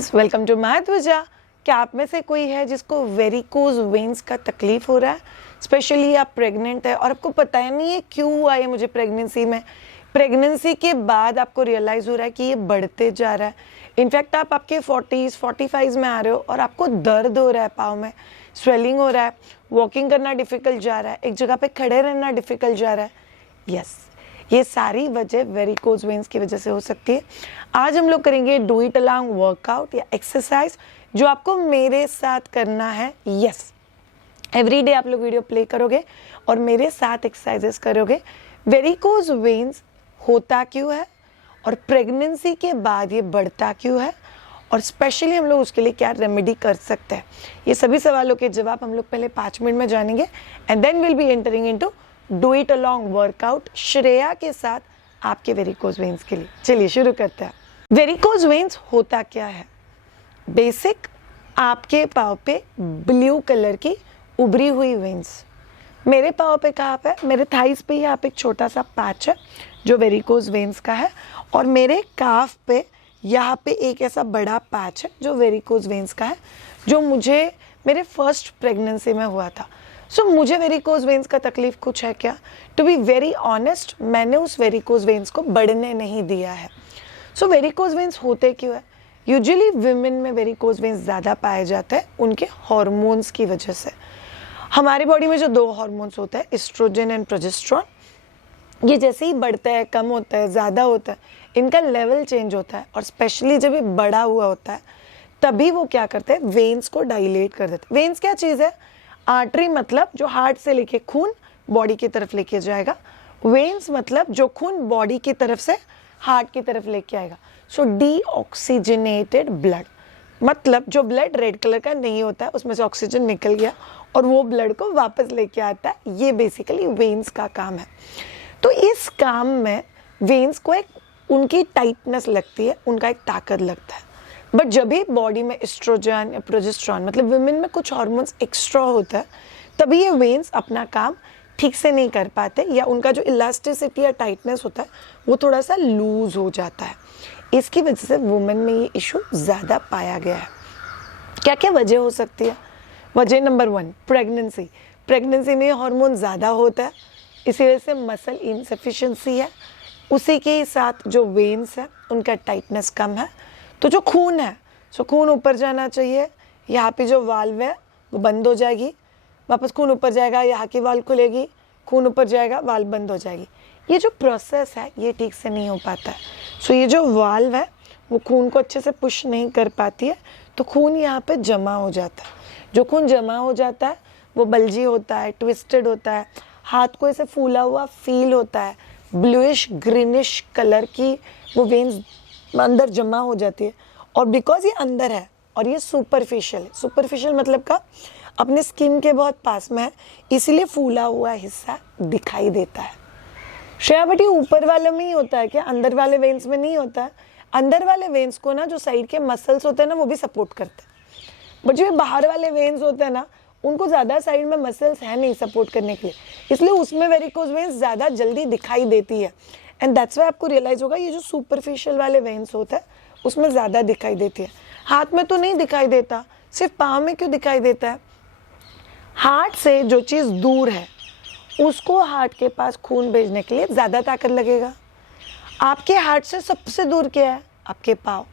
Friends, welcome to my त्वचा। क्या आप में से कोई है जिसको वेरिकोज वेन्स का तकलीफ हो रहा है? स्पेशली आप प्रेग्नेंट है और आपको पता ही नहीं है क्यों हुआ है मुझे प्रेगनेंसी में। प्रेगनेंसी के बाद आपको रियलाइज हो रहा है कि ये बढ़ते जा रहा है। इनफैक्ट आप आपके 40s 45 में आ रहे हो और आपको दर्द हो रहा है, पाँव में स्वेलिंग हो रहा है, वॉकिंग करना डिफिकल्ट जा रहा है, एक जगह पे खड़े रहना डिफिकल्ट जा रहा है। यस, ये सारी वजह वेरिकोज वेन्स की वजह से हो सकती है। आज हम लोग करेंगे डू इट अलोंग वर्कआउट या एक्सरसाइज जो आपको मेरे साथ करना है। यस, एवरी डे आप लोग वीडियो प्ले करोगे और मेरे साथ एक्सरसाइजेस करोगे। वेरिकोज वेन्स होता क्यों है और प्रेगनेंसी के बाद ये बढ़ता क्यों है और स्पेशली हम लोग उसके लिए क्या रेमेडी कर सकते हैं, ये सभी सवालों के जवाब हम लोग पहले 5 मिनट में जानेंगे and then will be entering into do it along workout Shreya के साथ आपके वेरिकोज वेन्स के लिए। चलिए शुरू करते हैं। वेरिकोज वेन्स होता क्या है? बेसिक, आपके पाँव पे ब्लू कलर की उभरी हुई वेन्स। मेरे पाँव पे कहाँ पे? मेरे थाइस पे यहाँ पे एक छोटा सा पैच है जो वेरिकोज वेन्स का है और मेरे काफ पे यहाँ पे एक ऐसा बड़ा पैच है जो वेरिकोज वेन्स का है, जो मुझे मेरे फर्स्ट प्रेगनेंसी में हुआ था। सो मुझे वेरिकोज वेन्स का तकलीफ कुछ है क्या? टू बी वेरी ऑनेस्ट, मैंने उस वेरिकोज वेन्स को बढ़ने नहीं दिया है। सो वेरिकोज वेन्स होते क्यों है? यूजुअली विमेन में वेरिकोज वेन्स ज़्यादा पाए जाते हैं उनके हॉर्मोन्स की वजह से। हमारी बॉडी में जो 2 हॉर्मोन्स होते हैं, एस्ट्रोजन एंड प्रोजेस्टेरोन, ये जैसे ही बढ़ता है, कम होता है, ज़्यादा होता है, इनका लेवल चेंज होता है और स्पेशली जब ये बड़ा हुआ होता है तभी वो क्या करते हैं, वेन्स को डायलेट कर देते हैं। वेन्स क्या चीज़ है? आर्टरी मतलब जो हार्ट से लेके खून बॉडी की तरफ लेके जाएगा, वेन्स मतलब जो खून बॉडी की तरफ से हार्ट की तरफ लेके आएगा। सो डीऑक्सीजनेटेड ब्लड मतलब जो ब्लड रेड कलर का नहीं होता है, उसमें से ऑक्सीजन निकल गया और वो ब्लड को वापस लेके आता है। ये बेसिकली वेन्स का काम है। तो इस काम में वेन्स को एक उनकी टाइटनेस लगती है, उनका एक ताकत लगता है। बट जब भी बॉडी में एस्ट्रोजन या प्रोजेस्टेरोन मतलब विमेन में कुछ हार्मोन्स एक्स्ट्रा होता है, तभी ये वेन्स अपना काम ठीक से नहीं कर पाते या उनका जो इलास्टिसिटी या टाइटनेस होता है वो थोड़ा सा लूज हो जाता है। इसकी वजह से वुमेन में ये इशू ज़्यादा पाया गया है। क्या क्या वजह हो सकती है? वजह नंबर 1, प्रेगनेंसी। प्रेगनेंसी में हार्मोन ज़्यादा होता है, इसी वजह से मसल इनसफिशिएंसी है। उसी के साथ जो वेन्स है उनका टाइटनेस कम है, तो जो खून है, सो खून ऊपर जाना चाहिए, यहाँ पे जो वाल्व है वो बंद हो जाएगी, वापस खून ऊपर जाएगा, यहाँ की वाल्व खुलेगी, खून ऊपर जाएगा, वाल्व बंद हो जाएगी। ये जो प्रोसेस है ये ठीक से नहीं हो पाता है। सो ये जो वाल्व है वो खून को अच्छे से पुश नहीं कर पाती है, तो खून यहाँ पे जमा हो जाता है। जो खून जमा हो जाता है वो बल्जी होता है, ट्विस्टेड होता है, हाथ को ऐसे फूला हुआ फील होता है, ब्लूइश ग्रीनिश कलर की वो वेन्स अंदर जमा हो जाती है। और बिकॉज ये अंदर है और ये सुपरफिशियल है, सुपरफिशियल मतलब का अपने स्किन के बहुत पास में है, इसीलिए फूला हुआ हिस्सा दिखाई देता है। श्रेया बेटी, ऊपर वाले में ही होता है क्या? अंदर वाले वेन्स में नहीं होता है। अंदर वाले वेन्स को ना जो साइड के मसल्स होते हैं ना वो भी सपोर्ट करते हैं, बट जो बाहर वाले वेन्स होते हैं ना उनको ज़्यादा साइड में मसल्स है नहीं सपोर्ट करने के लिए, इसलिए उसमें वेरिकोज वेन्स ज़्यादा जल्दी दिखाई देती है। एंड दैट्स वाई आपको रियलाइज होगा ये जो सुपरफिशियल वाले वेन्स होते हैं उसमें ज़्यादा दिखाई देती है। हाथ में तो नहीं दिखाई देता, सिर्फ पाँव में क्यों दिखाई देता है? हार्ट से जो चीज़ दूर है उसको हार्ट के पास खून भेजने के लिए ज़्यादा ताकत लगेगा। आपके हार्ट से सबसे दूर क्या है? आपके पाँव,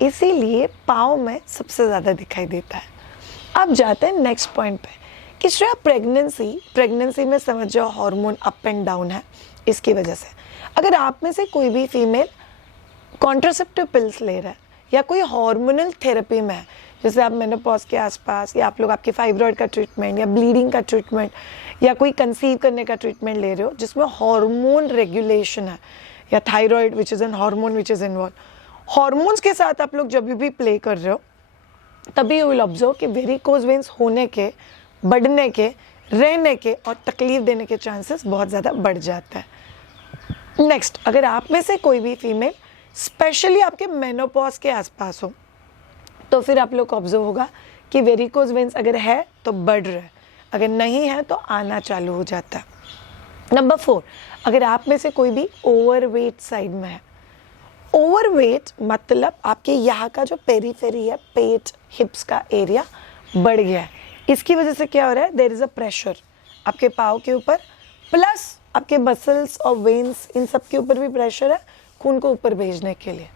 इसीलिए पाँव में सबसे ज़्यादा दिखाई देता है। अब जाते हैं नेक्स्ट पॉइंट पे कि श्रेया प्रेगनेंसी में समझ जाओ हार्मोन अप एंड डाउन है। इसकी वजह से अगर आप में से कोई भी फीमेल कॉन्ट्रासेप्टिव पिल्स ले रहा है या कोई हार्मोनल थेरेपी में है, जैसे आप मेनोपॉज के आसपास या आप लोग आपके फाइब्रॉइड का ट्रीटमेंट या ब्लीडिंग का ट्रीटमेंट या कोई कंसीव करने का ट्रीटमेंट ले रहे हो जिसमें हार्मोन रेगुलेशन है या thyroid which is an hormone which is involve, hormones के साथ आप लोग जब भी प्ले कर रहे हो तभी यू विल ऑब्जर्व कि वेरिकोज वेन्स होने के, बढ़ने के, रहने के और तकलीफ देने के चांसेस बहुत ज़्यादा बढ़ जाता है। नेक्स्ट, अगर आप में से कोई भी फीमेल स्पेशली आपके मेनोपॉज के आसपास हो तो फिर आप लोग को ऑब्जर्व होगा कि वेरिकोज वेन्स अगर है तो बढ़ रहा है, अगर नहीं है तो आना चालू हो जाता है। नंबर 4, अगर आप में से कोई भी ओवरवेट साइड में है, ओवरवेट मतलब आपके यहाँ का जो पेरीफेरी है, पेट हिप्स का एरिया बढ़ गया है। इसकी वजह से क्या हो रहा है, देयर इज अ प्रेशर आपके पाँव के ऊपर, प्लस आपके मसल्स और वेन्स इन सब के ऊपर भी प्रेशर है खून को ऊपर भेजने के लिए।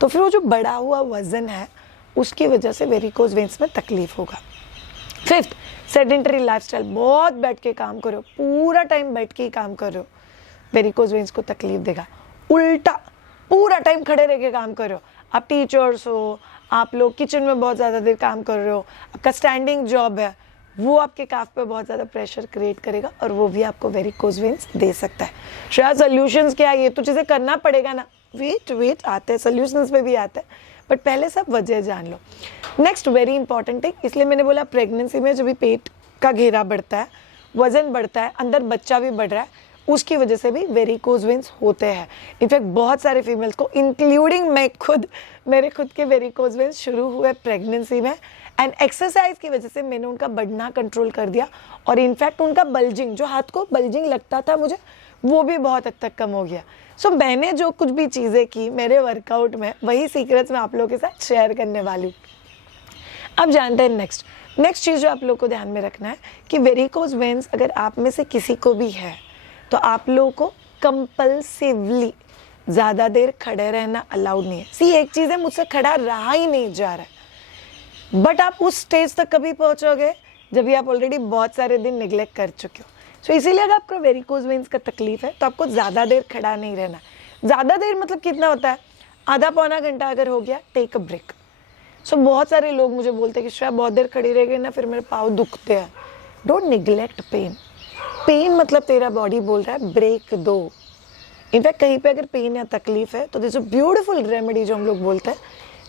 तो फिर वो जो बढ़ा हुआ वजन है उसकी वजह से वेरिकोज वेन्स में तकलीफ होगा। फिफ्थ, सेडेंटरी लाइफस्टाइल, बहुत बैठ के काम करो, पूरा टाइम बैठ के ही काम कर रहे हो, वेरिकोज वेन्स को तकलीफ देगा। उल्टा पूरा टाइम खड़े रह के काम कर रहे हो, आप टीचर्स हो, आप लोग किचन में बहुत ज़्यादा देर काम कर रहे हो, आपका स्टैंडिंग जॉब है, वो आपके काफ पे बहुत ज़्यादा प्रेशर क्रिएट करेगा और वो भी आपको वेरिकोज वेन्स दे सकता है। शायद सॉल्यूशंस क्या है, ये तो चीज़ें करना पड़ेगा ना, वेट आते हैं सॉल्यूशंस पे भी आते हैं, बट पहले सब वजह जान लो। नेक्स्ट वेरी इंपॉर्टेंट है, इसलिए मैंने बोला प्रेगनेंसी में जब भी पेट का घेरा बढ़ता है, वजन बढ़ता है, अंदर बच्चा भी बढ़ रहा है, उसकी वजह से भी वेरिकोज वेन्स होते हैं। इनफैक्ट बहुत सारे फीमेल्स को, इंक्लूडिंग मैं खुद, मेरे खुद के वेरिकोज वेन्स शुरू हुए प्रेगनेंसी में, एंड एक्सरसाइज की वजह से मैंने उनका बढ़ना कंट्रोल कर दिया और इनफैक्ट उनका बल्जिंग, जो हाथ को बल्जिंग लगता था मुझे, वो भी बहुत हद तक कम हो गया। सो मैंने जो कुछ भी चीज़ें की मेरे वर्कआउट में, वही सीक्रेट्स मैं आप लोगों के साथ शेयर करने वाली हूँ। अब जानते हैं नेक्स्ट चीज़ जो आप लोग को ध्यान में रखना है कि वेरिकोज वेन्स अगर आप में से किसी को भी है तो आप लोगों को कंपल्सिवली ज़्यादा देर खड़े रहना अलाउड नहीं है। सी एक चीज़ है, मुझसे खड़ा रहा ही नहीं जा रहा है, बट आप उस स्टेज तक कभी पहुंचोगे जब भी आप ऑलरेडी बहुत सारे दिन निगलेक्ट कर चुके हो। सो इसीलिए अगर आपको वेरिकोज वेन्स का तकलीफ है तो आपको ज़्यादा देर खड़ा नहीं रहना। ज़्यादा देर मतलब कितना होता है, आधा पौना घंटा अगर हो गया, टेक अ ब्रेक। सो बहुत सारे लोग मुझे बोलते हैं कि श्रेया बहुत देर खड़ी रह गई ना, फिर मेरे पाँव दुखते हैं। Don't neglect pen. पेन मतलब तेरा बॉडी बोल रहा है ब्रेक दो। इनफैक्ट कहीं पे अगर पेन या तकलीफ है तो दिस अ ब्यूटीफुल रेमेडी जो हम लोग बोलते हैं,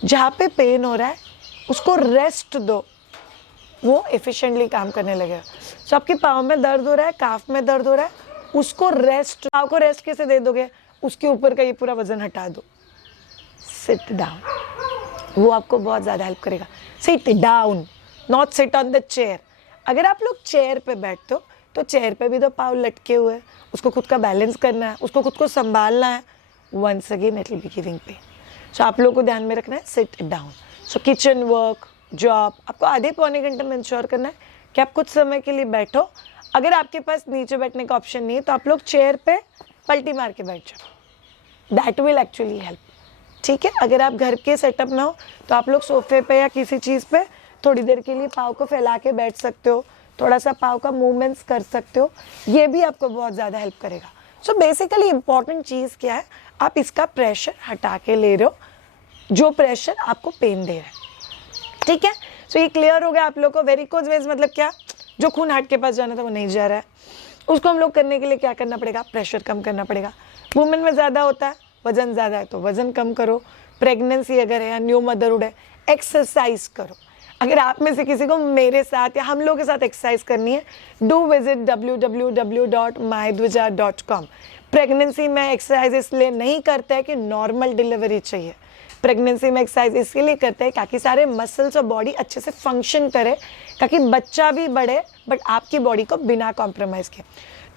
जहाँ पे पेन हो रहा है उसको रेस्ट दो, वो एफिशिएंटली काम करने लगेगा। सो आपके पाँव में दर्द हो रहा है, काफ में दर्द हो रहा है, उसको रेस्ट, पाँव को रेस्ट कैसे दे दोगे, उसके ऊपर का ये पूरा वजन हटा दो, सिट डाउन, वो आपको बहुत ज़्यादा हेल्प करेगा। Sit down, not sit on the chair. अगर आप लोग चेयर पे बैठते हो तो चेयर पे भी तो पाँव लटके हुए, उसको खुद का बैलेंस करना है, उसको खुद को संभालना है, once again it will be giving pain. So आप लोगों को ध्यान में रखना है, sit down. So kitchen work, job, आपको आधे पौने घंटे में इंश्योर करना है कि आप कुछ समय के लिए बैठो। अगर आपके पास नीचे बैठने का ऑप्शन नहीं है तो आप लोग चेयर पे पलटी मार के बैठ जाओ, दैट विल एक्चुअली हेल्प। ठीक है, अगर आप घर के सेटअप में हो तो आप लोग सोफे पे या किसी चीज़ पे थोड़ी देर के लिए पाँव को फैला के बैठ सकते हो, थोड़ा सा पाँव का मूवमेंट्स कर सकते हो, ये भी आपको बहुत ज़्यादा हेल्प करेगा। सो बेसिकली इंपॉर्टेंट चीज़ क्या है, आप इसका प्रेशर हटा के ले रहे हो, जो प्रेशर आपको पेन दे रहा है। ठीक है, सो ये क्लियर हो गया आप लोग को। वेरिकोज वेन्स मतलब क्या, जो खून हार्ट के पास जाना था वो नहीं जा रहा है, उसको हम लोग करने के लिए क्या करना पड़ेगा, प्रेशर कम करना पड़ेगा। वुमेन में ज़्यादा होता है, वजन ज़्यादा है तो वजन कम करो, प्रेगनेंसी अगर है या न्यू मदरहुड है, एक्सरसाइज करो। अगर आप में से किसी को मेरे साथ या हम लोग के साथ एक्सरसाइज करनी है, डू विजिट www.mydvija.com। प्रेगनेंसी में एक्सरसाइज इसलिए नहीं करते हैं कि नॉर्मल डिलीवरी चाहिए, प्रेगनेंसी में एक्सरसाइज इसलिए करते हैं ताकि सारे मसल्स और बॉडी अच्छे से फंक्शन करे, ताकि बच्चा भी बढ़े बट आपकी बॉडी को बिना कॉम्प्रोमाइज़ किए।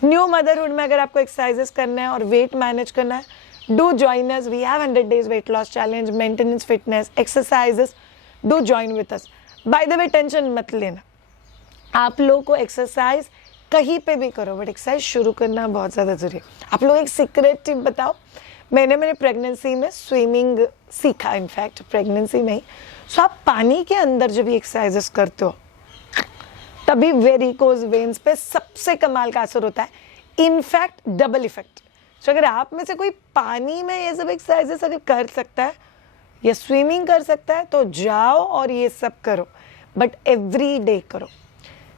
न्यू मदरहुड में अगर आपको एक्सरसाइजेस करना है और वेट मैनेज करना है, do join us, we have 100 days weight loss challenge, maintenance fitness exercises, do join with us. By the way tension मत लेना, आप लोगों को एक्सरसाइज कहीं पे भी करो बट एक्सरसाइज शुरू करना बहुत ज़्यादा ज़रूरी है। आप लोग एक सीक्रेट टिप बताओ, मैंने मेरे प्रेगनेंसी में स्विमिंग सीखा, इनफैक्ट प्रेगनेंसी में ही। सो आप पानी के अंदर जब भी एक्सरसाइजेस करते हो तभी वेरिकोज वेन्स पे सबसे कमाल का असर होता है, इनफैक्ट डबल इफेक्ट। सो अगर आप में से कोई पानी में ये सब एक्सरसाइजेस अगर कर सकता है या स्विमिंग कर सकता है तो जाओ और ये सब करो, बट एवरी डे करो।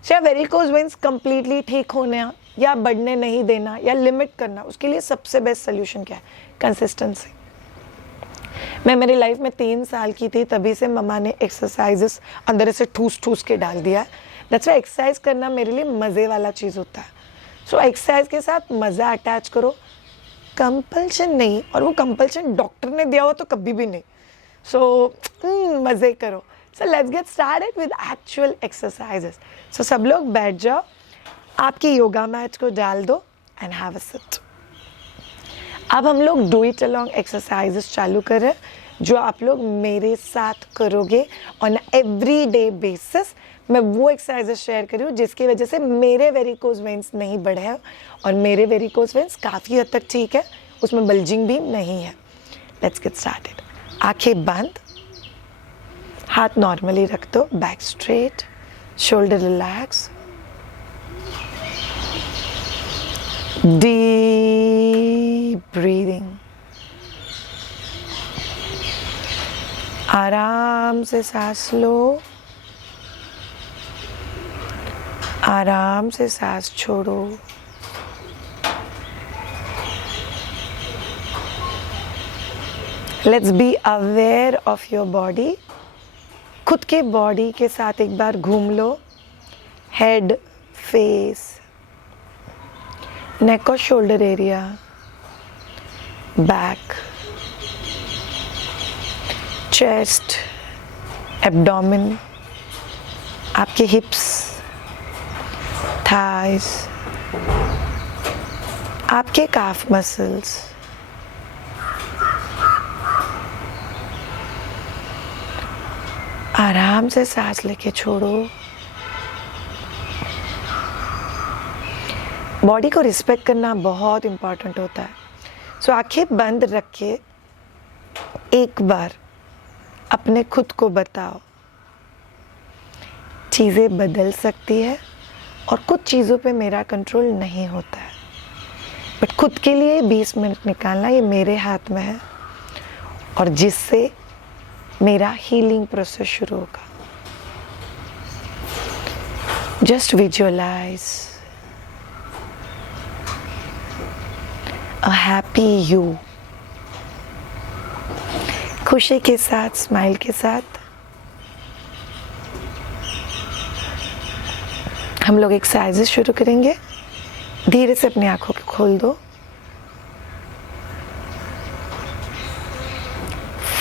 चाहे वेरिकोज वेन्स कंप्लीटली ठीक होने या बढ़ने नहीं देना या लिमिट करना, उसके लिए सबसे बेस्ट सोल्यूशन क्या है, कंसिस्टेंसी। मैं मेरी लाइफ में 3 साल की थी तभी से मम्मा ने एक्सरसाइजेस अंदर से ठूस ठूस के डाल दिया है। दैट्स व्हाई एक्सरसाइज करना मेरे लिए मज़े वाला चीज़ होता है। सो एक्सरसाइज के साथ मज़ा अटैच करो, कंपल्शन नहीं, और वो कंपल्शन डॉक्टर ने दिया हो तो कभी भी नहीं। सो मज़े करो। So let's get started with actual exercises. So सब लोग बैठ जाओ, आपकी योगा मैट को डाल दो एंड हैव अ सिट। अब हम लोग डू इट अलॉन्ग एक्सरसाइजेस चालू कर रहे हैं जो आप लोग मेरे साथ करोगे ऑन एवरी डे बेसिस। मैं वो एक्सरसाइजेस शेयर करी हूँ जिसकी वजह से मेरे वेरिकोज वेन्स नहीं बढ़े हैं और मेरे वेरिकोज वेन्स काफ़ी हद तक ठीक है, उसमें बल्जिंग भी नहीं है। Let's get started. आंखें बंद, हाथ नॉर्मली रख दो, back straight, shoulder relax, deep breathing. आराम से सांस लो, आराम से सांस छोड़ो। Let's be aware of your body. खुद के बॉडी के साथ एक बार घूम लो, हेड, फेस, नेक और shoulder area, back, chest, abdomen, आपके हिप्स, थाइस, आपके काफ मसल्स। आराम से सांस लेके छोड़ो। बॉडी को रिस्पेक्ट करना बहुत इम्पॉर्टेंट होता है। सो आंखें बंद रख के एक बार अपने खुद को बताओ, चीज़ें बदल सकती है और कुछ चीज़ों पे मेरा कंट्रोल नहीं होता है, बट खुद के लिए 20 मिनट निकालना ये मेरे हाथ में है और जिससे मेरा हीलिंग प्रोसेस शुरू होगा। Just visualise a happy you, खुशी के साथ, स्माइल के साथ हम लोग एक्सरसाइजेस शुरू करेंगे। धीरे से अपनी आंखों को खोल दो।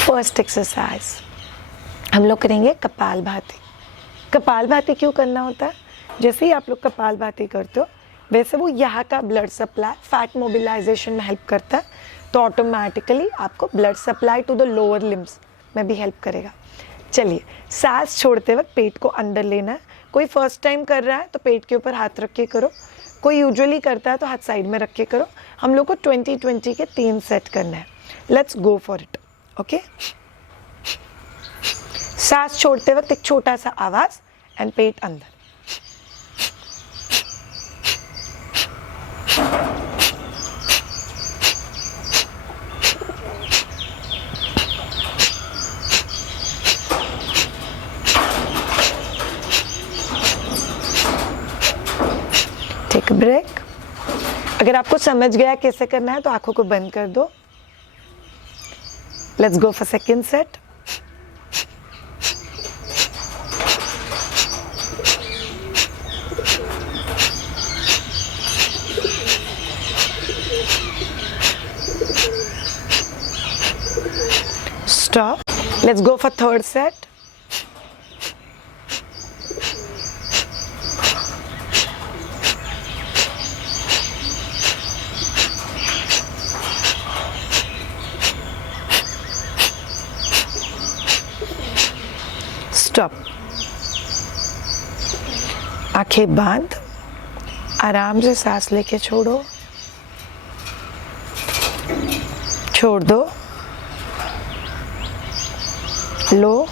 फर्स्ट एक्सरसाइज हम लोग करेंगे कपालभाति। कपालभाति क्यों करना होता है? जैसे ही आप लोग कपालभाति करते हो वैसे वो यहाँ का ब्लड सप्लाई फैट मोबिलाइजेशन में हेल्प करता है, तो ऑटोमेटिकली आपको blood supply to the lower limbs में भी हेल्प करेगा। चलिए, सांस छोड़ते वक्त पेट को अंदर लेना है। कोई फर्स्ट टाइम कर रहा है तो पेट के ऊपर हाथ रख के करो, कोई यूजुअली करता है तो हाथ साइड में रख के करो। हम लोग को 20-20 के 3 सेट करना है। Let's go for it. Okay, सांस छोड़ते वक्त एक छोटा सा आवाज एंड पेट अंदर। Take a break. अगर आपको समझ गया कैसे करना है तो आंखों को बंद कर दो। Let's go for second set. Stop. Let's go for third set. Stop. आंखें बंद, आराम से सांस लेके छोड़ो, छोड़ दो, लो,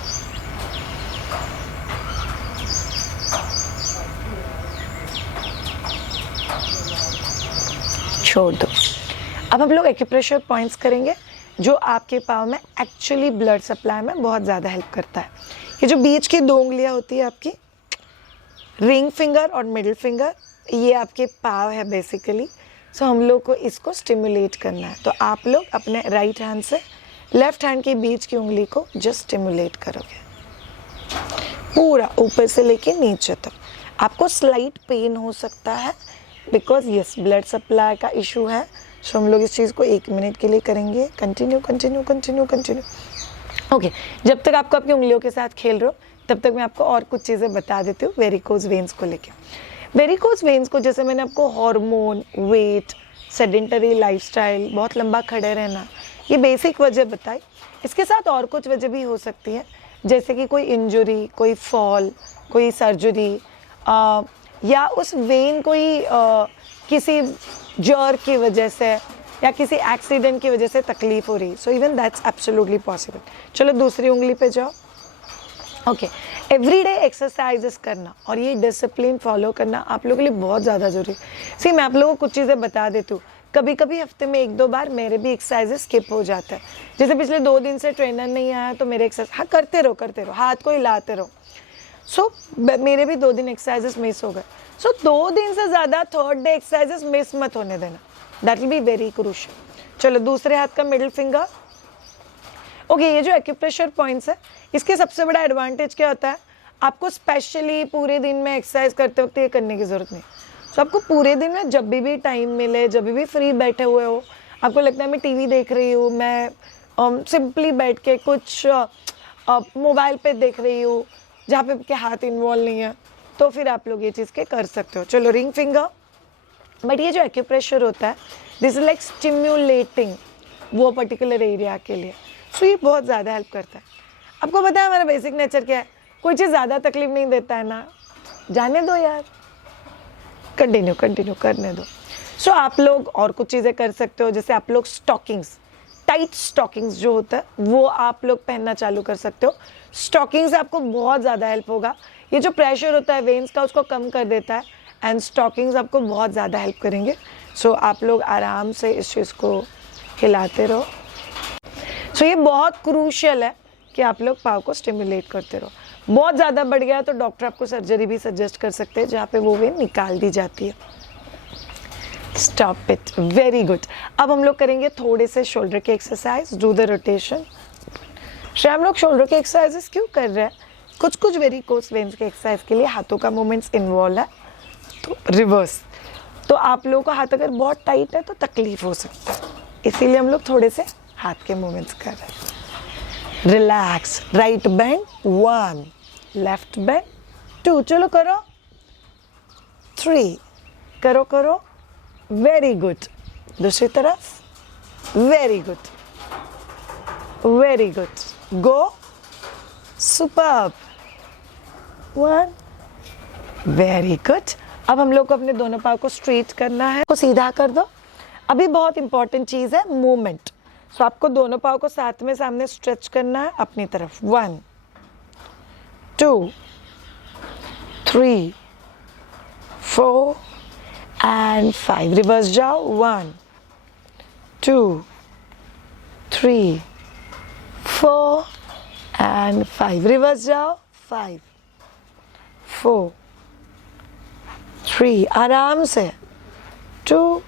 छोड़ दो। अब हम लोग एक्यूप्रेशर पॉइंट्स करेंगे जो आपके पाँव में एक्चुअली ब्लड सप्लाई में बहुत ज़्यादा हेल्प करता है। ये जो बीच की 2 उंगलियां होती है आपकी, रिंग फिंगर और मिडिल फिंगर, ये आपके पाँव है बेसिकली। सो हम लोग को इसको स्टिमुलेट करना है। तो आप लोग अपने राइट हैंड से लेफ्ट हैंड के बीच की उंगली को जस्ट स्टिमुलेट करोगे पूरा ऊपर से लेके नीचे तक। आपको स्लाइट पेन हो सकता है बिकॉज यस ब्लड सप्लाई का इशू है। सो हम लोग इस चीज़ को 1 मिनट के लिए करेंगे। Continue continue continue continue. Okay, जब तक आपको आपकी उंगलियों के साथ खेल रहे हो तब तक मैं आपको और कुछ चीज़ें बता देती हूँ वेरिकोज वेन्स को लेके। वेरिकोज वेन्स को जैसे मैंने आपको हार्मोन, वेट, सेडेंटरी लाइफस्टाइल, बहुत लंबा खड़े रहना, ये बेसिक वजह बताई। इसके साथ और कुछ वजह भी हो सकती है, जैसे कि कोई इंजरी, कोई फॉल, कोई सर्जरी, या उस वेन कोई किसी जर की वजह से या किसी एक्सीडेंट की वजह से तकलीफ हो रही। So even that's absolutely possible. चलो दूसरी उंगली पे जाओ। ओके, एवरीडे एक्सरसाइजेस करना और ये डिसिप्लिन फॉलो करना आप लोगों के लिए बहुत ज़्यादा जरूरी है। सी मैं आप लोगों को कुछ चीज़ें बता देती हूँ, कभी कभी हफ्ते में 1-2 बार मेरे भी एक्सरसाइजेस स्किप हो जाता है। जैसे पिछले 2 दिन से ट्रेनर नहीं आया तो मेरे एक्सरसाइज, हाँ करते रहो, हाथ को हिलाते रहो। सो मेरे भी 2 दिन एक्सरसाइजेस मिस हो गए। सो 2 दिन से ज़्यादा थर्ड डे एक्सरसाइजेस मिस मत होने देना, that will be very crucial. चलो दूसरे हाथ का मिडिल फिंगर। ओके, ये जो एक्यूप्रेशर पॉइंट्स है, इसके सबसे बड़ा एडवांटेज क्या होता है, आपको स्पेशली पूरे दिन में एक्सरसाइज करते वक्त ये करने की ज़रूरत नहीं। तो आपको पूरे दिन में जब भी टाइम मिले, जब भी फ्री बैठे हुए हो, आपको लगता है मैं टीवी देख रही हूँ, मैं सिंपली बैठ के कुछ मोबाइल पे देख रही हूँ जहाँ पे आपके हाथ इन्वॉल्व नहीं है, तो फिर आप लोग ये चीज़ के कर सकते हो। चलो रिंग फिंगर। बट ये जो एक्यूप्रेशर होता है, दिस इज लाइक स्टिम्युलेटिंग वो पर्टिकुलर एरिया के लिए। सो ये बहुत ज़्यादा हेल्प करता है। आपको पता है हमारा बेसिक नेचर क्या है, कोई चीज़ ज़्यादा तकलीफ नहीं देता है ना, जाने दो यार, कंटिन्यू करने दो। सो आप लोग और कुछ चीज़ें कर सकते हो, जैसे आप लोग स्टॉकिंग्स, टाइट स्टॉकिंग्स जो होता है वो आप लोग पहनना चालू कर सकते हो। स्टॉकिंग से आपको बहुत ज़्यादा हेल्प होगा, ये जो प्रेशर होता है वेन्स का उसको कम कर देता है, एंड स्टॉकिंग्स आपको बहुत ज़्यादा हेल्प करेंगे। सो आप लोग आराम से इस चीज़ को हिलाते रहो। सो ये बहुत क्रूशियल है कि आप लोग पाव को स्टिमुलेट करते रहो। बहुत ज़्यादा बढ़ गया तो डॉक्टर आपको सर्जरी भी सजेस्ट कर सकते हैं, जहाँ पे वो वेन निकाल दी जाती है। Stop it, very good. अब हम लोग करेंगे थोड़े से शोल्डर के एक्सरसाइज, डू द रोटेशन। हम लोग शोल्डर के एक्सरसाइजेस क्यों कर रहे हैं, कुछ वेरिकोस वेन्स के एक्सरसाइज के लिए हाथों का मूवमेंट्स इन्वॉल्व है, तो रिवर्स। तो आप लोगों का हाथ अगर बहुत टाइट है तो तकलीफ हो सकती है, इसीलिए हम लोग थोड़े से हाथ के मूवमेंट्स कर रहे हैं। Relax, right bend 1, left bend 2, चलो करो 3, करो, वेरी गुड। दूसरी तरफ, वेरी गुड, गो, सुपर्ब, 1, वेरी गुड। अब हम लोग को अपने दोनों पाँव को स्ट्रेट करना है, को सीधा कर दो। अभी बहुत इंपॉर्टेंट चीज़ है मूवमेंट। सो आपको दोनों पाँव को साथ में सामने स्ट्रेच करना है अपनी तरफ, 1, 2, 3, 4 एंड 5। रिवर्स जाओ, 1, 2, 3, 4 एंड 5। रिवर्स जाओ, 5, 4, 3, आराम से, 2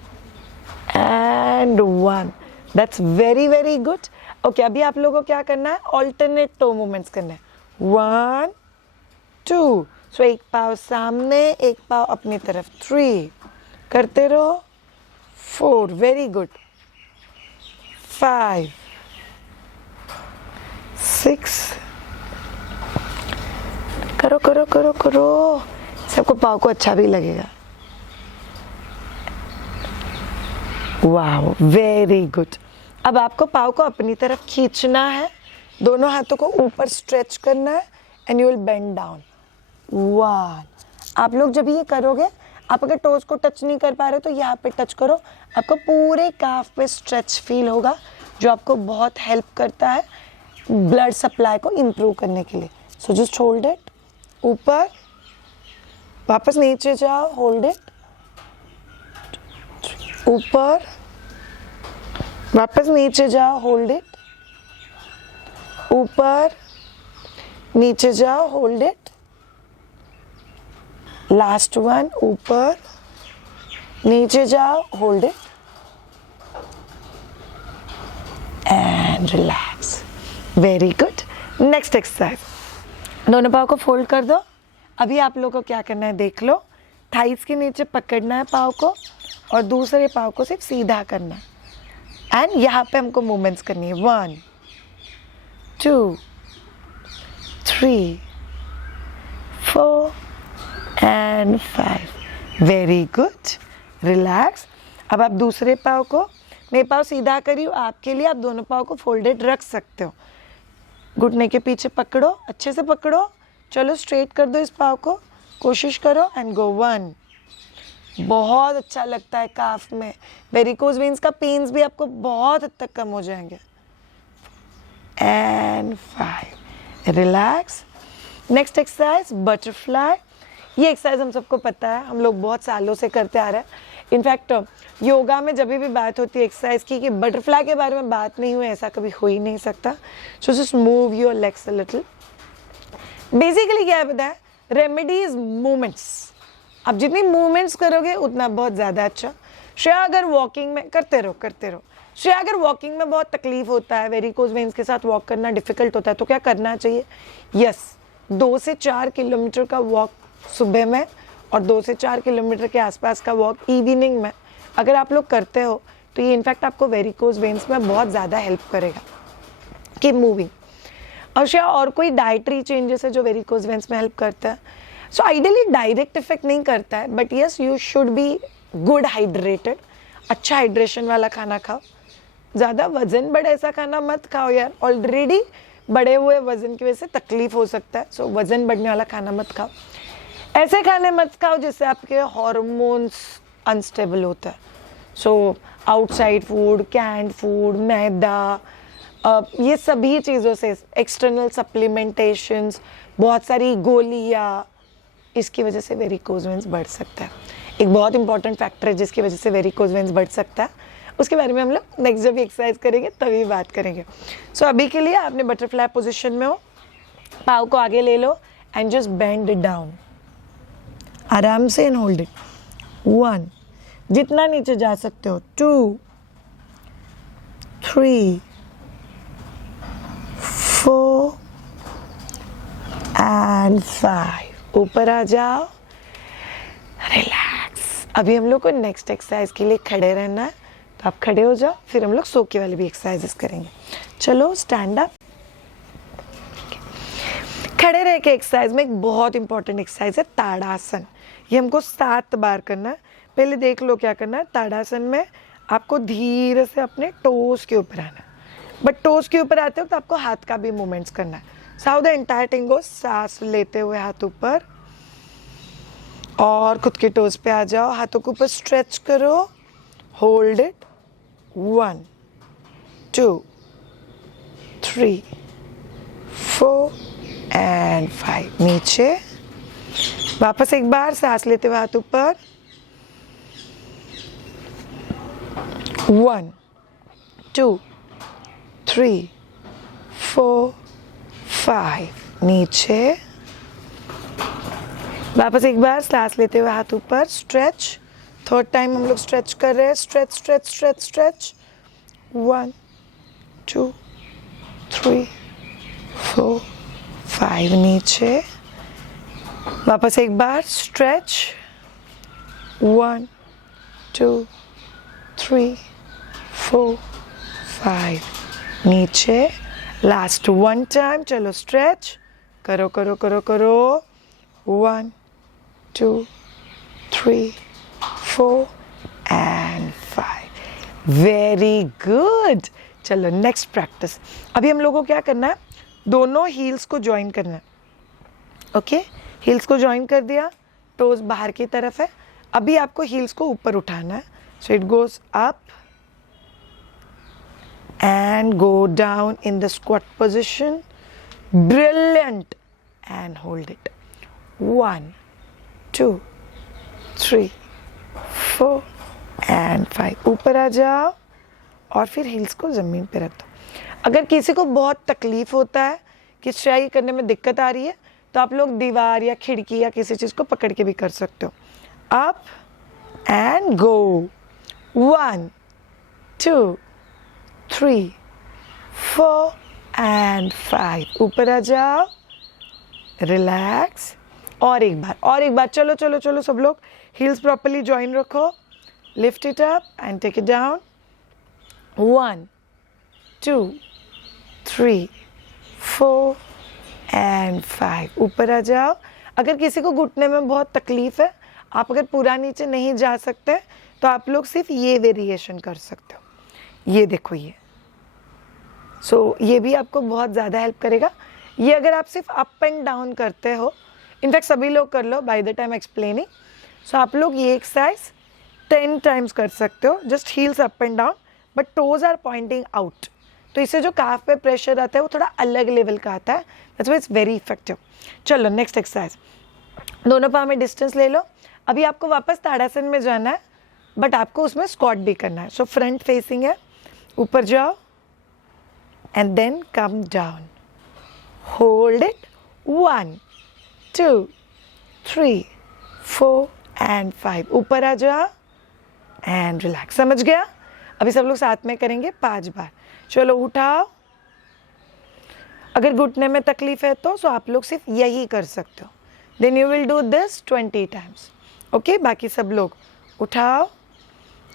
and 1। That's very good. Okay, अभी आप लोगों को क्या करना है, ऑल्टरनेट टो मूवमेंट्स करना है, 1, 2। सो एक पाव सामने, एक पाव अपनी तरफ, 3, करते रहो, 4, वेरी गुड, 5, 6, करो, सबको पाव को अच्छा भी लगेगा। Wow, very good. अब आपको पाव को अपनी तरफ खींचना है, दोनों हाथों को ऊपर स्ट्रेच करना है, and you will bend down, 1। आप लोग जब ये करोगे, आप अगर टोज को टच नहीं कर पा रहे तो यहाँ पे टच करो, आपको पूरे काफ पे स्ट्रेच फील होगा, जो आपको बहुत हेल्प करता है ब्लड सप्लाई को इम्प्रूव करने के लिए। सो जस्ट होल्ड इट, ऊपर, वापस नीचे जाओ, होल्ड इट, ऊपर, वापस नीचे जाओ, होल्ड इट, ऊपर, नीचे जाओ, होल्ड इट, लास्ट वन, ऊपर, नीचे जाओ, hold it and relax, very good. Next exercise, दोनों पाँव को फोल्ड कर दो। अभी आप लोगों को क्या करना है देख लो, थाइस के नीचे पकड़ना है पाँव को और दूसरे पाँव को सिर्फ सीधा करना है, एंड यहाँ पे हमको मूवमेंट्स करनी है, 1, 2, 3, 4 एंड 5। Very good, relax. अब आप दूसरे पाँव को, मैं पाँव सीधा करी हूँ आपके लिए, आप दोनों पाँव को फोल्डेड रख सकते हो। घुटने के पीछे पकड़ो, अच्छे से पकड़ो, चलो स्ट्रेट कर दो इस पाँव को, कोशिश करो एंड गो 1। बहुत अच्छा लगता है काफ में, वेरिकोज वेन्स का पेन्स भी आपको बहुत हद तक कम हो जाएंगे। And 5, relax. Next exercise butterfly. ये एक्सरसाइज हम सबको पता है, हम लोग बहुत सालों से करते आ रहे हैं। इनफैक्ट योगा में जब भी बात होती है एक्सरसाइज की कि बटरफ्लाई के बारे में बात नहीं हुई, ऐसा कभी हो ही नहीं सकता। So just move your legs a little. Basically क्या है पता है, रेमेडी इज मूवमेंट्स। आप जितनी मूवमेंट्स करोगे उतना बहुत ज़्यादा अच्छा। श्रेया अगर वॉकिंग में करते रहो। श्रेया अगर वॉकिंग में बहुत तकलीफ होता है, वेरिकोज वेन्स के साथ वॉक करना डिफिकल्ट होता है, तो क्या करना चाहिए? यस, 2 से 4 किलोमीटर का वॉक सुबह में और 2 से 4 किलोमीटर के आसपास का वॉक इवनिंग में अगर आप लोग करते हो तो ये इनफैक्ट आपको वेरिकोज वेन्स में बहुत ज़्यादा हेल्प करेगा। Keep moving. और श्रेया और कोई डाइटरी चेंजेस है जो वेरिकोज वेन्स में हेल्प करता है? सो आइडियली डायरेक्ट इफेक्ट नहीं करता है, but yes you should be good hydrated. अच्छा हाइड्रेशन वाला खाना खाओ, ज़्यादा वजन बढ़े ऐसा खाना मत खाओ यार, ऑलरेडी बढ़े हुए वजन की वजह से तकलीफ हो सकता है। सो वजन बढ़ने वाला खाना मत खाओ, ऐसे खाने मत खाओ जिससे आपके हार्मोन्स अनस्टेबल होता है। So outside food, canned food, मैदा, ये सभी चीज़ों से, एक्सटर्नल सप्लीमेंटेशंस, बहुत सारी गोलियाँ, इसकी वजह से वेरिकोज वेन्स बढ़ सकता है। एक बहुत इंपॉर्टेंट फैक्टर है जिसकी वजह से वेरिकोज वेन्स बढ़ सकता है, उसके बारे में हम लोग नेक्स्ट जब एक्सरसाइज करेंगे तभी बात करेंगे। सो अभी के लिए आपने बटरफ्लाई पोजीशन में हो, पाँव को आगे ले लो and just bend it down, आराम से एंड होल्ड इट। 1, जितना नीचे जा सकते हो, 2, 3, 4 एंड 5। ऊपर आ जाओ, रिलैक्स। अभी हम लोग को नेक्स्ट एक्सरसाइज के लिए खड़े रहना है, तो आप खड़े हो जाओ, फिर हम लोग सो के वाली भी एक्सरसाइजेस करेंगे। चलो स्टैंड अप। खड़े रह के एक्सरसाइज में एक बहुत इंपॉर्टेंट एक्सरसाइज है ताड़ासन। ये हमको 7 बार करना है। पहले देख लो क्या करना है। ताड़ासन में आपको धीरे से अपने टोस के ऊपर आना है, बट टोस के ऊपर आते हो तो आपको हाथ का भी मूवमेंट्स करना है। साउ द एंटायर थिंग गोस, सांस लेते हुए हाथ ऊपर और खुद के टोस पे आ जाओ, हाथों के ऊपर स्ट्रेच करो, होल्ड इट। 1, 2, 3, 4 एंड 5। नीचे वापस एक बार सांस लेते हुए हाथ ऊपर। 1, 2, 3, 4, 5। नीचे वापस एक बार सांस लेते हुए हाथ ऊपर, स्ट्रेच। 3rd टाइम हम लोग स्ट्रेच कर रहे हैं, स्ट्रेच स्ट्रेच स्ट्रेच स्ट्रेच। 1, 2, 3, 4, 5। नीचे वापस एक बार स्ट्रेच। 1, 2, 3, 4, 5। नीचे लास्ट 1 टाइम, चलो स्ट्रेच करो करो करो करो। 1, 2, 3, 4 एंड 5। Very good. चलो नेक्स्ट प्रैक्टिस। अभी हम लोगों को क्या करना है, दोनों हील्स को ज्वाइन करना है। ओके, हील्स को ज्वाइन कर दिया, टोज बाहर की तरफ है। अभी आपको हील्स को ऊपर उठाना है। So it goes up and go down in the squat position. Brilliant. And hold it. 1, 2, 3, 4 and 5। ऊपर आ जाओ और फिर हील्स को ज़मीन पे रख दो। अगर किसी को बहुत तकलीफ होता है कि स्ट्राइक करने में दिक्कत आ रही है, तो आप लोग दीवार या खिड़की या किसी चीज़ को पकड़ के भी कर सकते हो। Up and go. 1, 2, 3, 4 एंड 5। ऊपर आ जाओ, रिलैक्स। और एक बार चलो चलो चलो सब लोग, हील्स प्रॉपर्ली ज्वाइन रखो। Lift it up and take it down. 1, 2, 3, 4 and 5। ऊपर आ जाओ। अगर किसी को घुटने में बहुत तकलीफ है, आप अगर पूरा नीचे नहीं जा सकते तो आप लोग सिर्फ ये वेरिएशन कर सकते हो। ये देखो ये, सो ये भी आपको बहुत ज़्यादा हेल्प करेगा। ये अगर आप सिर्फ अप एंड डाउन करते हो, इनफैक्ट सभी लोग कर लो by the time explaining. So आप लोग ये एक्सरसाइज 10 टाइम्स कर सकते हो, just heels up and down but toes are pointing out. तो इससे जो काफ पे प्रेशर आता है वो थोड़ा अलग लेवल का आता है, that's why it's very effective. चलो नेक्स्ट एक्सरसाइज, दोनों पाँव में डिस्टेंस ले लो। अभी आपको वापस ताड़ासन में जाना है बट आपको उसमें स्क्वाट भी करना है। सो फ्रंट फेसिंग है, ऊपर जाओ and then come down, hold it 1 2 3 4 and 5, ऊपर आ जाओ एंड रिलैक्स। समझ गया? अभी सब लोग साथ में करेंगे 5 बार। चलो उठाओ। अगर घुटने में तकलीफ है तो आप लोग सिर्फ यही कर सकते हो। Then you will do this 20 times. Okay, बाकी सब लोग उठाओ,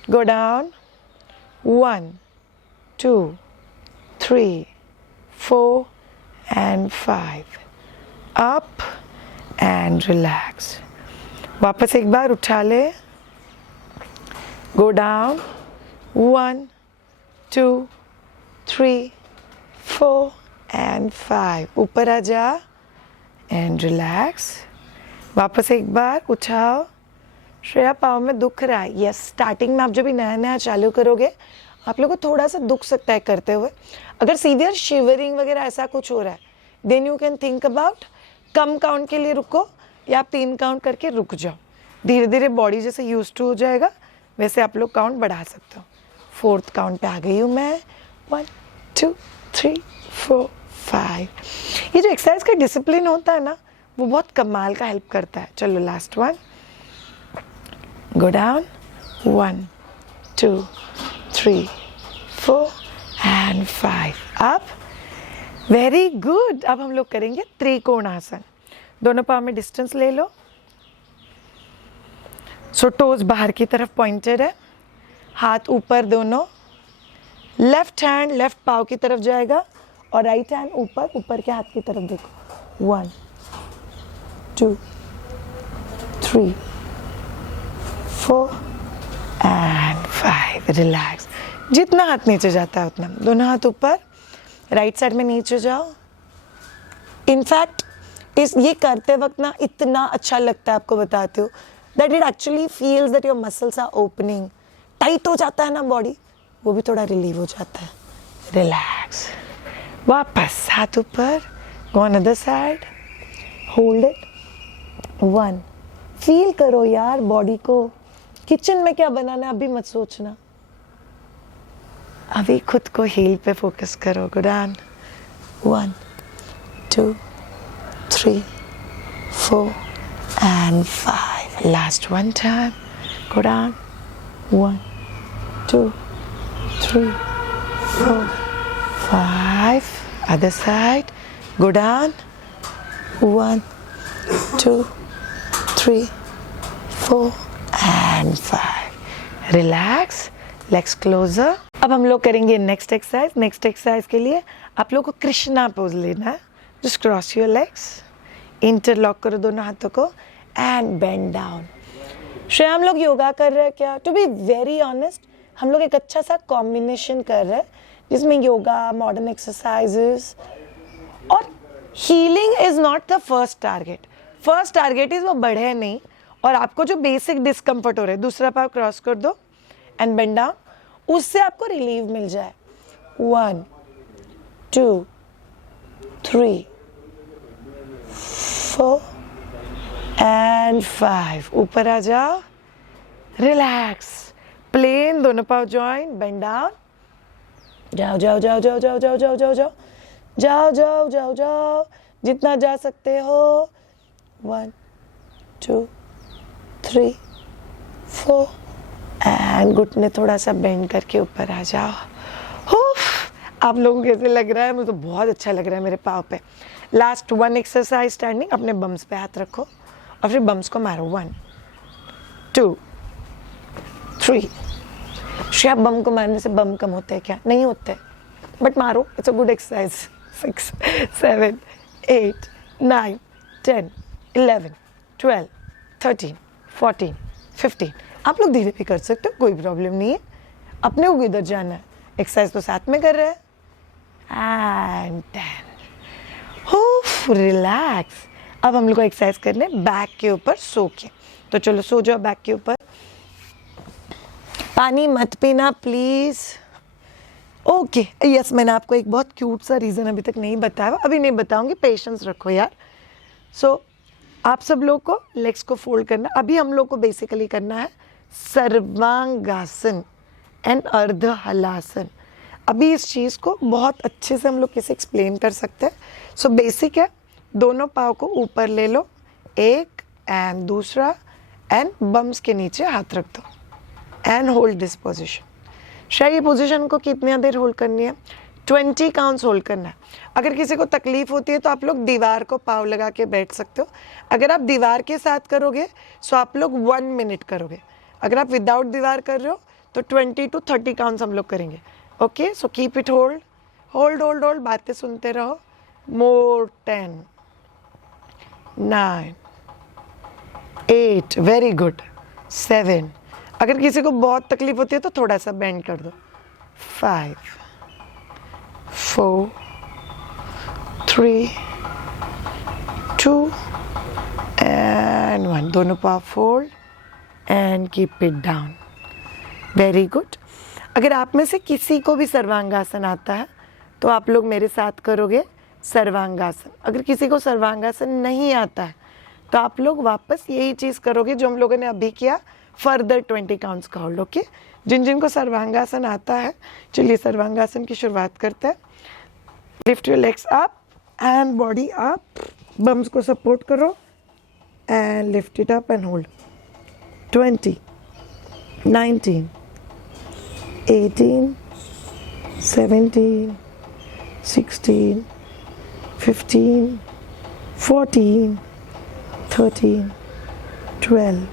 go down 1 2 3 4 and 5, up and relax. वापस एक बार उठा ले, गो डाउन 1 2 3 4 एंड 5, ऊपर आ जा एंड रिलैक्स। वापस एक बार उठाओ। श्रेया पाँव में दुख रहा है? यस, स्टार्टिंग में आप जब भी नया नया चालू करोगे आप लोगों को थोड़ा सा दुख सकता है करते हुए। अगर सीवियर शिवरिंग वगैरह ऐसा कुछ हो रहा है then you can think about कम काउंट के लिए रुको, या आप 3 काउंट करके रुक जाओ। धीरे धीरे बॉडी जैसे यूज टू हो जाएगा वैसे आप लोग काउंट बढ़ा सकते हो। 4th काउंट पे आ गई हूँ मैं, 1 2 3 4 5। ये जो एक्सरसाइज का डिसिप्लिन होता है ना वो बहुत कमाल का हेल्प करता है। चलो last one, go down 1 2 3 4 and 5, up. Very good. अब हम लोग करेंगे त्रिकोणासन। दोनों पाँव में डिस्टेंस ले लो। सो टोज बाहर की तरफ पॉइंटेड है, हाथ ऊपर दोनों। लेफ्ट हैंड लेफ्ट पाँव की तरफ जाएगा और राइट हैंड ऊपर, ऊपर के हाथ की तरफ देखो। 1 2 3 4 एंड 5, रिलैक्स। जितना हाथ नीचे जाता है उतना, दोनों हाथ ऊपर। राइट साइड में नीचे जाओ। इनफैक्ट ये करते वक्त ना इतना अच्छा लगता है, आपको बताती हूँ, that it actually feels that your muscles are opening. Tight हो जाता है ना बॉडी, वो भी थोड़ा रिलीव हो जाता है। रिलैक्स। वापस हाथ ऊपर, go on other side, hold it 1। Feel करो यार बॉडी को। किचन में क्या बनाना है अभी मत सोचना, अभी खुद को हील पे फोकस करो। गो down 1 2 3 4 and 5. Last one time. Go down 1 2 3 4 5. Other side. Go down 1 2 3 4 and 5. Relax. Legs closer. अब हम लोग करेंगे नेक्स्ट एक्सरसाइज। नेक्स्ट एक्सरसाइज के लिए आप लोग को कृष्णा पोज लेना है। Just cross your legs, interlock करो दोनों हाथों को एंड बेंड डाउन। श्रेया हम लोग योगा कर रहे हैं क्या? टू बी वेरी ऑनेस्ट हम लोग एक अच्छा सा कॉम्बिनेशन कर रहे हैं जिसमें योगा, मॉडर्न एक्सरसाइजेस और healing is not the first target. First target is वो बढ़े नहीं और आपको जो बेसिक डिस्कम्फर्ट हो रहा है, दूसरा पाँव क्रॉस कर दो एंड बेंड डाउन, उससे आपको रिलीव मिल जाए। 1 2 3 4 एंड 5। ऊपर आ जाओ, रिलैक्स, प्लेन, दोनों पाँव जॉइन, बेंड डाउन, जाओ जाओ जाओ जाओ जाओ जाओ जाओ जाओ जाओ जाओ जाओ जाओ जाओ जितना जा सकते हो। 1 2 3 4 एंड घुटने थोड़ा सा बेंड करके ऊपर आ जाओ। आप लोगों को कैसे लग रहा है? मुझे तो बहुत अच्छा लग रहा है मेरे पाँव पे। लास्ट वन एक्सरसाइज स्टैंडिंग, अपने बम्स पे हाथ रखो और फिर बम्स को मारो। 1 2 3। श्रेया बम को मारने से बम कम होते हैं क्या? नहीं होते, बट मारो, इट्स अ गुड एक्सरसाइज। 6 7 8 9 10 11 12 13 14 15 आप लोग धीरे भी कर सकते हो, कोई प्रॉब्लम नहीं है। अपने को इधर जाना है, एक्सरसाइज तो साथ में कर रहे हैं। And 10, relax. अब हम लोग को एक्सरसाइज करने बैक के ऊपर सो के। तो चलो सो जाओ बैक के ऊपर। पानी मत पीना प्लीज। ओके यस, मैंने आपको एक बहुत क्यूट सा रीज़न अभी तक नहीं बताया, अभी नहीं बताऊंगी, पेशेंस रखो यार। सो आप सब लोग को लेग्स को फोल्ड करना। अभी हम लोग को बेसिकली करना है सर्वांगासन एंड अर्ध हलासन। अभी इस चीज़ को बहुत अच्छे से हम लोग कैसे एक्सप्लेन कर सकते हैं। सो बेसिक है, दोनों पाँव को ऊपर ले लो, एक एंड दूसरा, एंड बम्स के नीचे हाथ रख दो एंड होल्ड दिस पोजीशन। शायद ये पोजीशन को कितनी देर होल्ड करनी है? 20 काउंट्स होल्ड करना है। अगर किसी को तकलीफ होती है तो आप लोग दीवार को पाँव लगा के बैठ सकते हो। अगर आप दीवार के साथ करोगे सो आप लोग 1 मिनट करोगे। अगर आप विदाउट दीवार कर रहे हो तो 20 to 30 काउंट्स हम लोग करेंगे। Okay, so keep it hold hold hold hold, बातें सुनते रहो। मोर 10, 9, 8, वेरी गुड, 7। अगर किसी को बहुत तकलीफ होती है तो थोड़ा सा बेंड कर दो। 5, 4, 3, 2 एंड 1। दोनों पाँव fold and keep it down. Very good. अगर आप में से किसी को भी सर्वांगासन आता है तो आप लोग मेरे साथ करोगे सर्वांगासन। अगर किसी को सर्वांगासन नहीं आता है तो आप लोग वापस यही चीज़ करोगे जो हम लोगों ने अभी किया, फर्दर 20 काउंट्स का होल्ड। ओके, जिन जिनको सर्वांगासन आता है, चलिए सर्वांगासन की शुरुआत करते हैं। Lift your legs up and body up, bums को सपोर्ट करो and lift it up and hold. 20, 19, 18, 17, 16, 15, 14, 13, 12,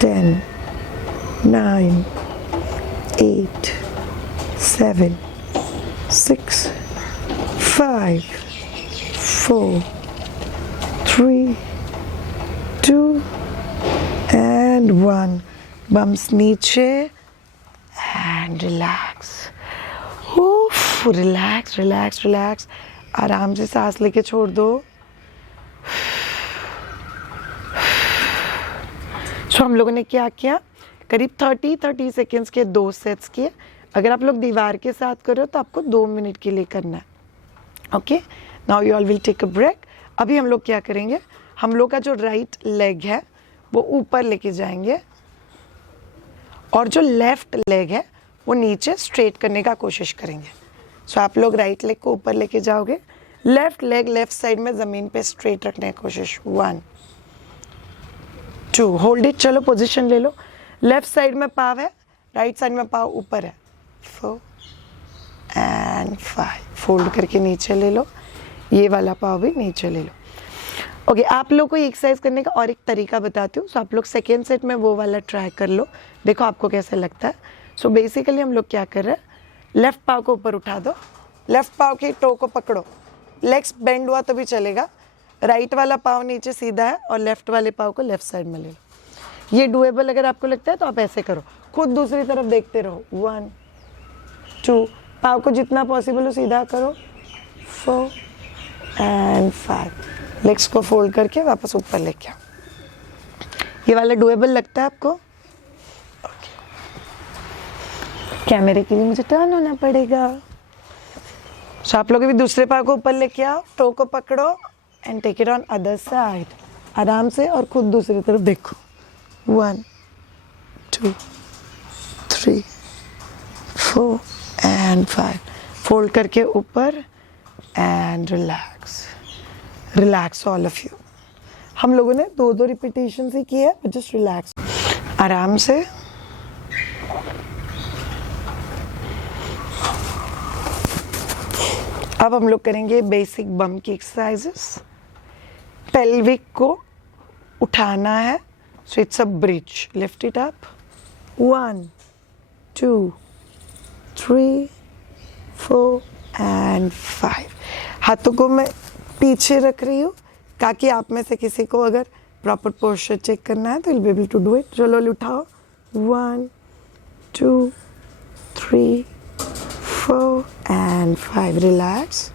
10, 9, 8, 7, 6, 5, 4, 3, 2 and 1। Bumps नीचे and relax. Relax relax relax. आराम से सांस लेके छोड़ दो। सो हम लोगों ने क्या किया, करीब 30 सेकेंड्स के 2 सेट्स किए। अगर आप लोग दीवार के साथ कर रहे हो तो आपको 2 मिनट के लिए करना है। Okay, now you all will take a break. अभी हम लोग क्या करेंगे, हम लोग का जो राइट लेग है वो ऊपर लेके जाएंगे और जो लेफ्ट लेग है वो नीचे स्ट्रेट करने का कोशिश करेंगे। सो आप लोग राइट लेग को ऊपर लेके जाओगे, लेफ्ट लेग लेफ्ट साइड में ज़मीन पे स्ट्रेट रखने की कोशिश। 1, 2, होल्ड इट। चलो पोजीशन ले लो। लेफ्ट साइड में पाव है, राइट साइड में पाव ऊपर है। 4 एंड 5, फोल्ड करके नीचे ले लो। ये वाला पाव भी नीचे ले लो। ओके, आप लोग को ये एक्सरसाइज करने का और एक तरीका बताती हूँ। सो आप लोग सेकेंड सेट में वो वाला ट्राई कर लो, देखो आपको कैसा लगता है। सो बेसिकली हम लोग क्या कर रहे हैं, लेफ्ट पाव को ऊपर उठा दो, लेफ्ट पाव के टो को पकड़ो, लेग्स बेंड हुआ तो भी चलेगा। राइट वाला पाव नीचे सीधा है और लेफ्ट वाले पाव को लेफ्ट साइड में ले लो। ये डुएबल अगर आपको लगता है तो आप ऐसे करो, खुद दूसरी तरफ देखते रहो। 1, 2, पाव को जितना पॉसिबल हो सीधा करो। 4 एंड 5, लेग्स को फोल्ड करके वापस ऊपर लेके आओ। ये वाला डुएबल लगता है आपको? ओके, कैमरे के लिए मुझे टर्न होना पड़ेगा। सो आप लोग भी दूसरे पाव को ऊपर लेके आओ, टो को पकड़ो and take it on other side. आराम से और खुद दूसरी तरफ देखो। 1, 2, 3, 4 एंड 5, फोल्ड करके ऊपर and relax relax all of you. हम लोगों ने 2 रिपीटेशन ही किया है, जस्ट रिलैक्स आराम से। अब हम लोग करेंगे बेसिक बम की एक्सरसाइजेस। पेल्विक को उठाना है, so it's a bridge. Lift it up. 1, 2, 3, 4 and 5। हाथों को मैं पीछे रख रही हूँ ताकि आप में से किसी को अगर प्रॉपर पोस्चर चेक करना है तो will be able to do it. चलो उठाओ। 1 2 3 4 and 5. रिलैक्स.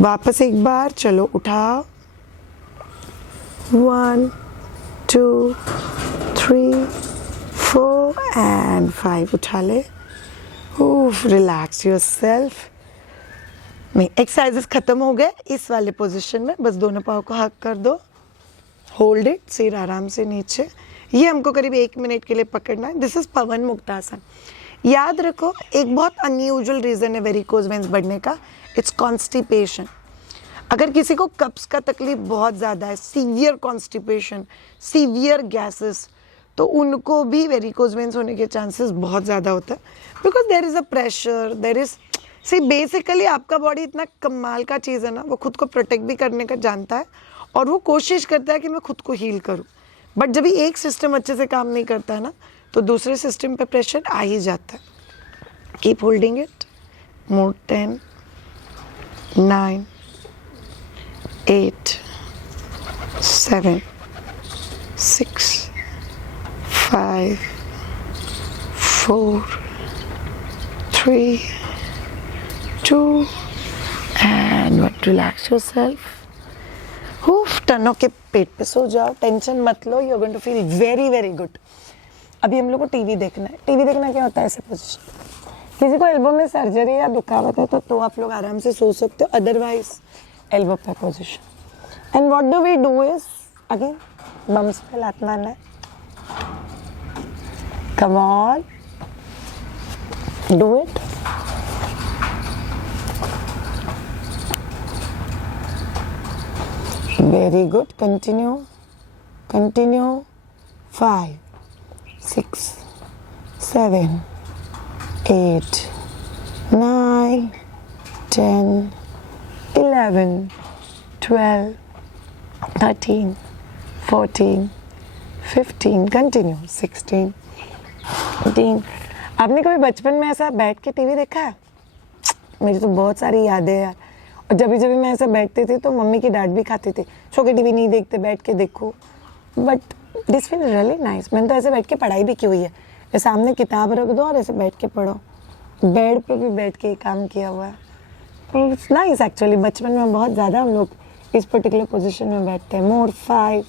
वापस एक बार. चलो उठाओ. 1 2 3 4 and 5. उठा ले. Relax yourself. नहीं, एक्सरसाइजेस खत्म हो गए. इस वाले पोजीशन में बस दोनों पाँव को हक कर दो. Hold it. सिर आराम से नीचे. ये हमको करीब 1 मिनट के लिए पकड़ना है. दिस इज पवन मुक्तासन. याद रखो, एक बहुत अनयूजुअल रीज़न है वेरिकोज वेन्स बढ़ने का. It's constipation. अगर किसी को कब्ज का तकलीफ बहुत ज़्यादा है, सीवियर कॉन्स्टिपेशन, सीवियर गैसेस, तो उनको भी वेरिकोज वेन्स होने के चांसेस बहुत ज़्यादा होता है. Because there is a pressure, there is see basically आपका बॉडी इतना कमाल का चीज़ है ना, वो खुद को प्रोटेक्ट भी करने का जानता है और वो कोशिश करता है कि मैं खुद को हील करूँ. बट जब भी एक सिस्टम अच्छे से काम नहीं करता है ना, तो दूसरे सिस्टम पे प्रेशर आ ही जाता है. Keep holding it. More. 10 9 8 7 6 5 4 3 2 and 1. Relax yourself. Turn के पेट पे सो जाओ. टेंशन मत लो. You are going to feel very very good. अभी हम लोग को टीवी देखना है. टीवी देखना क्या होता है? ऐसे पोजीशन. किसी को एल्बो में सर्जरी या दुखावट है तो आप लोग आराम से सो सकते हो. अदरवाइज एल्बो पे position. And what do we do is again bums पे लात मारना है. Come on, do it. Very good. Continue. 5 6 7 8 9 10 11 12 13 14 15. Continue. 16 17. आपने कभी बचपन में ऐसा बैठ के टीवी देखा है? मेरी तो बहुत सारी यादें हैं यार. और जब भी मैं ऐसे बैठती थी तो मम्मी की डांट भी खाती थी. शो के टीवी नहीं देखते, बैठ के देखो. But this feel really nice. मैंने तो ऐसे बैठ के पढ़ाई भी की हुई है. ये सामने किताब रख दो और ऐसे बैठ के पढ़ो. बेड पे भी बैठ के काम किया हुआ है. It's nice actually. बचपन में बहुत ज़्यादा हम लोग इस पर्टिकुलर पोजीशन में बैठते हैं. मोर. 5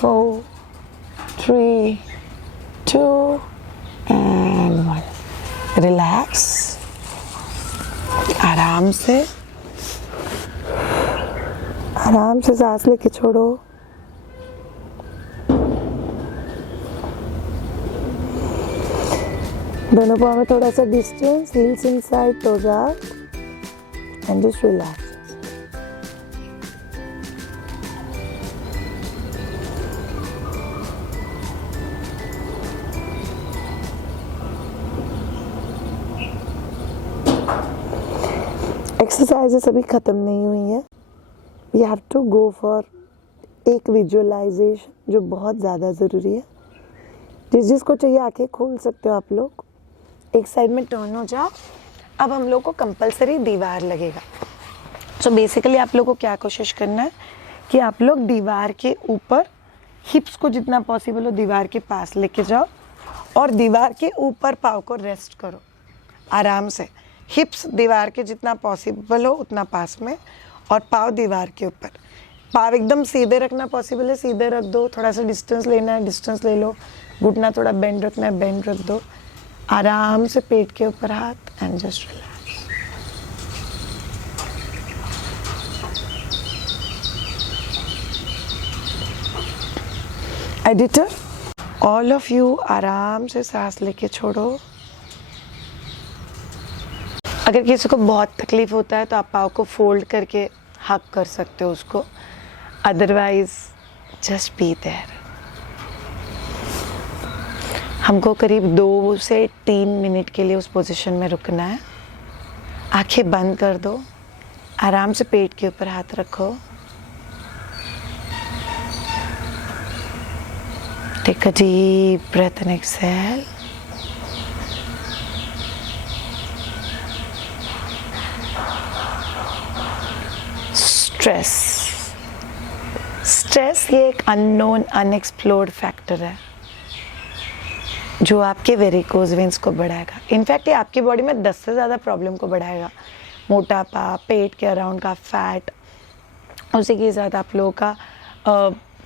4 3 2 and 1. रिलैक्स. आराम से सांस लेके छोड़ो. दोनों पाँव में थोड़ा सा distance. Heels inside, toes out and just relax. Exercises अभी ख़त्म नहीं हुई है. We have to go for एक विजुअलाइजेशन जो बहुत ज़्यादा ज़रूरी है. जिसको चाहिए आंखें खोल सकते हो आप लोग. एक साइड में टर्न हो जाओ. अब हम लोग को कंपलसरी दीवार लगेगा. सो बेसिकली आप लोग को क्या कोशिश करना है कि आप लोग दीवार के ऊपर हिप्स को जितना पॉसिबल हो दीवार के पास लेके जाओ और दीवार के ऊपर पाँव को रेस्ट करो आराम से. हिप्स दीवार के जितना पॉसिबल हो उतना पास में और पाँव दीवार के ऊपर. पाँव एकदम सीधे रखना पॉसिबल है, सीधे रख दो. थोड़ा सा डिस्टेंस लेना है, डिस्टेंस ले लो. घुटना थोड़ा बेंड रखना है, बेंड रख दो. आराम से पेट के ऊपर हाथ and just relax. Editor, all of you आराम से सांस लेके छोड़ो. अगर किसी को बहुत तकलीफ होता है तो आप पाँव को फोल्ड करके हक कर सकते हो उसको. Otherwise just be there. हमको करीब 2 से 3 मिनट के लिए उस पोजीशन में रुकना है. आंखें बंद कर दो. आराम से पेट के ऊपर हाथ रखो. Take a deep breath and exhale. Stress ये एक अननोन अनएक्सप्लोर्ड फैक्टर है. जो आपके वेरिकोज वेंस को बढ़ाएगा। इनफैक्ट ये आपकी बॉडी में 10 से ज़्यादा प्रॉब्लम को बढ़ाएगा। मोटापा, पेट के अराउंड का फैट, उसी के साथ आप लोगों का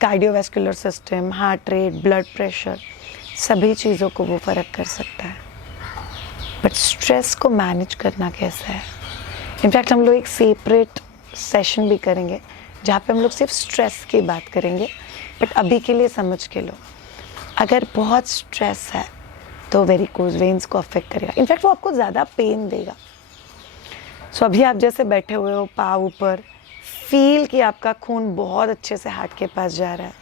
cardiovascular system, heart rate, blood pressure, सभी चीज़ों को वो फ़र्क कर सकता है। बट स्ट्रेस को मैनेज करना कैसा है, इनफैक्ट हम लोग एक सेपरेट सेशन भी करेंगे जहाँ पे हम लोग सिर्फ स्ट्रेस की बात करेंगे। बट अभी के लिए समझ के लो, अगर बहुत स्ट्रेस है तो वेरिकोज वेन्स को अफेक्ट करेगा। इनफैक्ट वो आपको ज़्यादा पेन देगा। सो अभी आप जैसे बैठे हुए हो, पाँव ऊपर, फील कि आपका खून बहुत अच्छे से हार्ट के पास जा रहा है।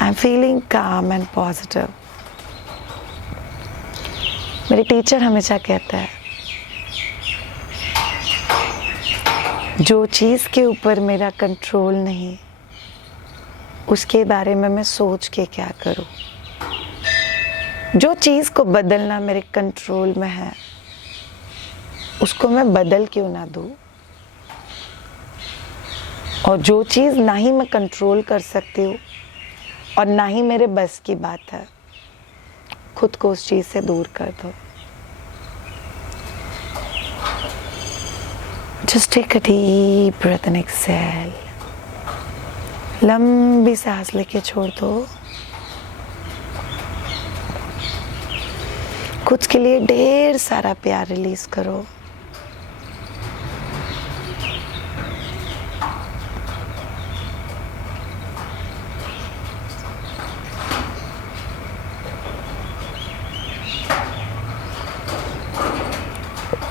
आई एम फीलिंग काम एंड पॉजिटिव। मेरे टीचर हमेशा कहता है, जो चीज़ के ऊपर मेरा कंट्रोल नहीं, उसके बारे में मैं सोच के क्या करूं। जो चीज़ को बदलना मेरे कंट्रोल में है, उसको मैं बदल क्यों ना दूं। और जो चीज़ ना ही मैं कंट्रोल कर सकती हूँ और ना ही मेरे बस की बात है, खुद को उस चीज़ से दूर कर दो। Just take a deep breath and exhale. लंबी सांस लेके छोड़ दो। खुद के लिए ढेर सारा प्यार रिलीज करो।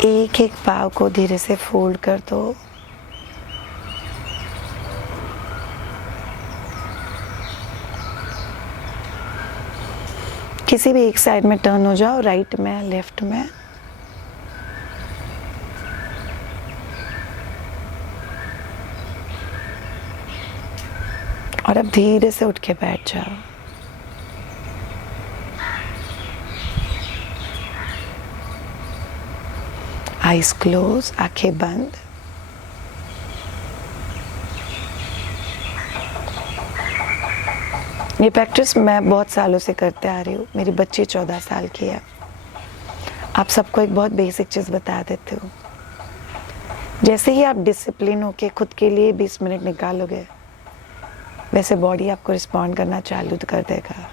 एक एक पाँव को धीरे से फोल्ड कर दो। किसी भी एक साइड में टर्न हो जाओ, राइट में, लेफ्ट में। और अब धीरे से उठ के बैठ जाओ। आइज क्लोज, आंखें बंद। ये प्रैक्टिस मैं बहुत सालों से करते आ रही हूँ। मेरी बच्ची 14 साल की है। आप सबको एक बहुत बेसिक चीज़ बता देती हूँ। जैसे ही आप डिसिप्लिन होके खुद के लिए 20 मिनट निकालोगे, वैसे बॉडी आपको रिस्पॉन्ड करना चालू कर देगा।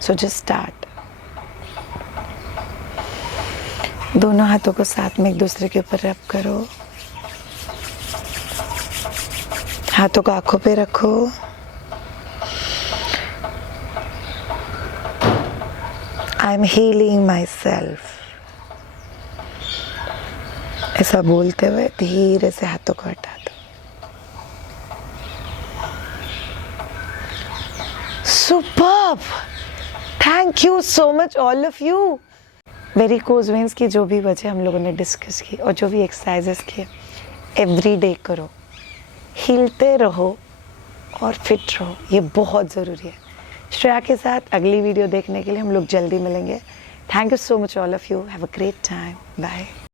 So just start. दोनों हाथों को साथ में एक दूसरे के ऊपर रब करो। हाथों को आंखों पे रखो। I am healing my self, ऐसा बोलते हुए धीरे से हाथों को हटा दो। Superb! Thank you so much all of you. Varicose veins की जो भी वजह हम लोगों ने डिस्कस की और जो भी एक्सरसाइजेस किए, एवरी डे करो, हिलते रहो और फिट रहो। ये बहुत ज़रूरी है। श्रेया के साथ अगली वीडियो देखने के लिए हम लोग जल्दी मिलेंगे। Thank you so much all of you. Have a great time. Bye.